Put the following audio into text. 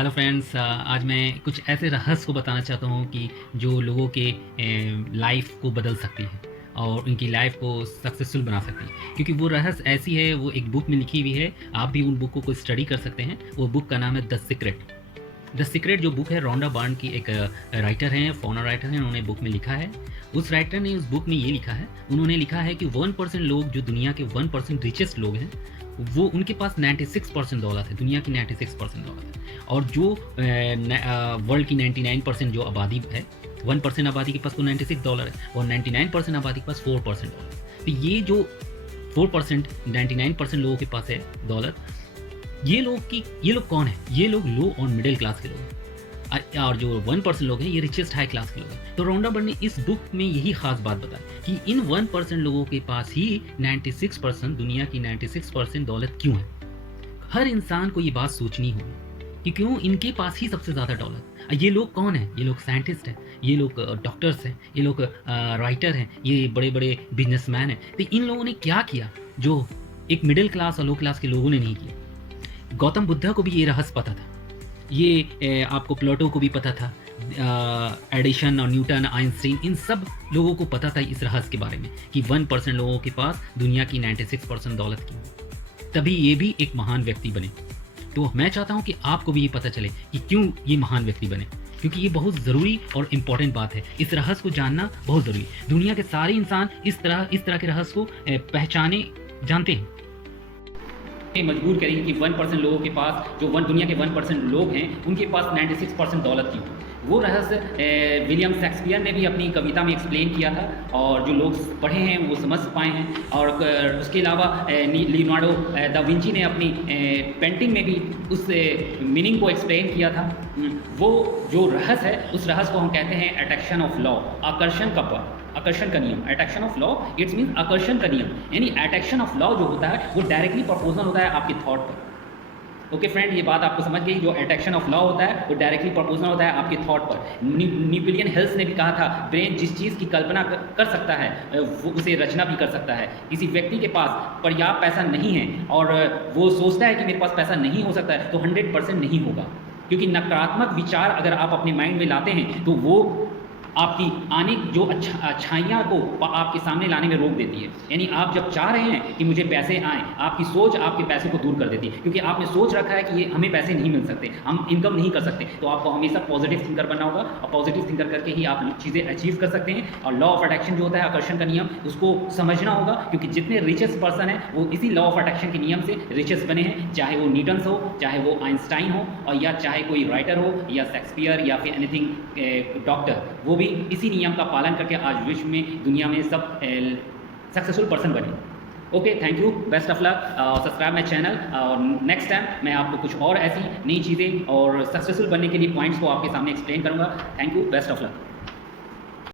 Hello friends, आज मैं कुछ ऐसे रहस्य को बताना चाहता हूँ कि जो लोगों के लाइफ को बदल सकती है और उनकी लाइफ को सक्सेसफुल बना सकती है। क्योंकि वो रहस्य ऐसी है, वो एक बुक में लिखी हुई है। आप भी उन बुकों को स्टडी कर सकते हैं। वो बुक का नाम है द सीक्रेट। द सीक्रेट जो बुक है, रोंडा बार्न की एक राइटर हैं, फॉरेनर राइटर हैं, उन्होंने बुक में लिखा है। उस राइटर ने उस बुक में ये लिखा है, उन्होंने लिखा है कि 1% लोग, जो दुनिया के 1% रिचेस्ट लोग हैं, वो उनके पास 96% दौलत है, दुनिया की 96% दौलत है। और जो वर्ल्ड की 99% जो आबादी है, 1% आबादी के पास तो 96 डॉलर है और 99% आबादी के पास 4% डॉलर है। तो ये जो 4%, 99% लोगों के पास है दौलत, ये लोग कौन है? ये लोग लो और मिडिल क्लास के लोग हैं। और जो 1% लोग हैं, ये रिचेस्ट हाई क्लास के लोग हैं। तो रोंडा बर्न ने इस बुक में यही खास बात बताई कि इन 1% लोगों के पास ही 96%, दुनिया की 96% दौलत क्यों है। हर इंसान को ये बात सोचनी होगी कि क्यों इनके पास ही सबसे ज़्यादा दौलत। ये लोग कौन हैं? ये लोग साइंटिस्ट हैं, ये लोग डॉक्टर्स हैं, ये लोग राइटर हैं, ये बड़े बड़े बिजनेसमैन हैं। तो इन लोगों ने क्या किया जो एक मिडिल क्लास और लो क्लास के लोगों ने नहीं किया। गौतम बुद्धा को भी ये रहस्य पता था, ये आपको प्लेटो को भी पता था, एडिशन और न्यूटन, आइंस्टीन, इन सब लोगों को पता था इस रहस्य के बारे में कि 1% लोगों के पास दुनिया की 96% दौलत की, तभी ये भी एक महान व्यक्ति बने। तो मैं चाहता हूँ कि आपको भी ये पता चले कि क्यों ये महान व्यक्ति बने, क्योंकि ये बहुत ज़रूरी और इम्पॉर्टेंट बात है। इस रहस्य को जानना बहुत ज़रूरी है। दुनिया के सारे इंसान इस तरह के रहस्य को पहचाने जानते हैं। मजबूर करेंगे कि 1% लोगों के पास, जो दुनिया के 1% लोग हैं, उनके पास 96% दौलत की। वो रहस्य विलियम शेक्सपियर ने भी अपनी कविता में एक्सप्लेन किया था और जो लोग पढ़े हैं वो समझ पाए हैं। और उसके अलावा लियोनार्डो दा विंची ने अपनी पेंटिंग में भी उस मीनिंग को एक्सप्लेन किया था। वो जो रहस्य है, उस रहस्य को हम कहते हैं अट्रैक्शन ऑफ लॉ, आकर्षण का नियम। Attraction of law, it's means आकर्षण का नियम। यानी अट्रैक्शन ऑफ लॉ जो होता है वो डायरेक्टली प्रोपोर्शनल होता है आपके थॉट पर। ओके फ्रेंड, ये बात आपको समझ गई। जो अट्रैक्शन ऑफ लॉ होता है वो डायरेक्टली प्रोपोर्शनल होता है आपके थॉट पर। नेपोलियन हिल्स ने भी कहा था, ब्रेन जिस चीज़ की कल्पना कर सकता है वो उसे रचना भी कर सकता है। किसी व्यक्ति के पास पर्याप्त पैसा नहीं है और वो सोचता है कि मेरे पास पैसा नहीं हो सकता है, तो 100% नहीं होगा। क्योंकि नकारात्मक विचार अगर आप अपने माइंड में लाते हैं तो वो आपकी आने जो अच्छाइयाँ को आपके सामने लाने में रोक देती है। यानी आप जब चाह रहे हैं कि मुझे पैसे आएँ, आपकी सोच आपके पैसे को दूर कर देती है, क्योंकि आपने सोच रखा है कि ये हमें पैसे नहीं मिल सकते, हम इनकम नहीं कर सकते। तो आपको हमेशा पॉजिटिव थिंकर बनना होगा और पॉजिटिव थिंकर करके ही आप चीज़ें अचीव कर सकते हैं। और लॉ ऑफ अट्रैक्शन जो होता है, आकर्षण का नियम, उसको समझना होगा। क्योंकि जितने रिचेस्ट पर्सन हैं वो इसी लॉ ऑफ अट्रैक्शन के नियम से रिचेस्ट बने हैं, चाहे वो न्यूटन हो, चाहे वो आइंस्टाइन हो, और या चाहे कोई राइटर हो, या शेक्सपियर, या फिर एनीथिंग डॉक्टर, वो भी इसी नियम का पालन करके आज विश्व में, दुनिया में सब सक्सेसफुल पर्सन बने। Okay, thank you, best of luck. Subscribe my channel और नेक्स्ट टाइम मैं आपको कुछ और ऐसी नई चीज़ें और सक्सेसफुल बनने के लिए पॉइंट्स को आपके सामने एक्सप्लेन करूँगा। Thank you, best of luck.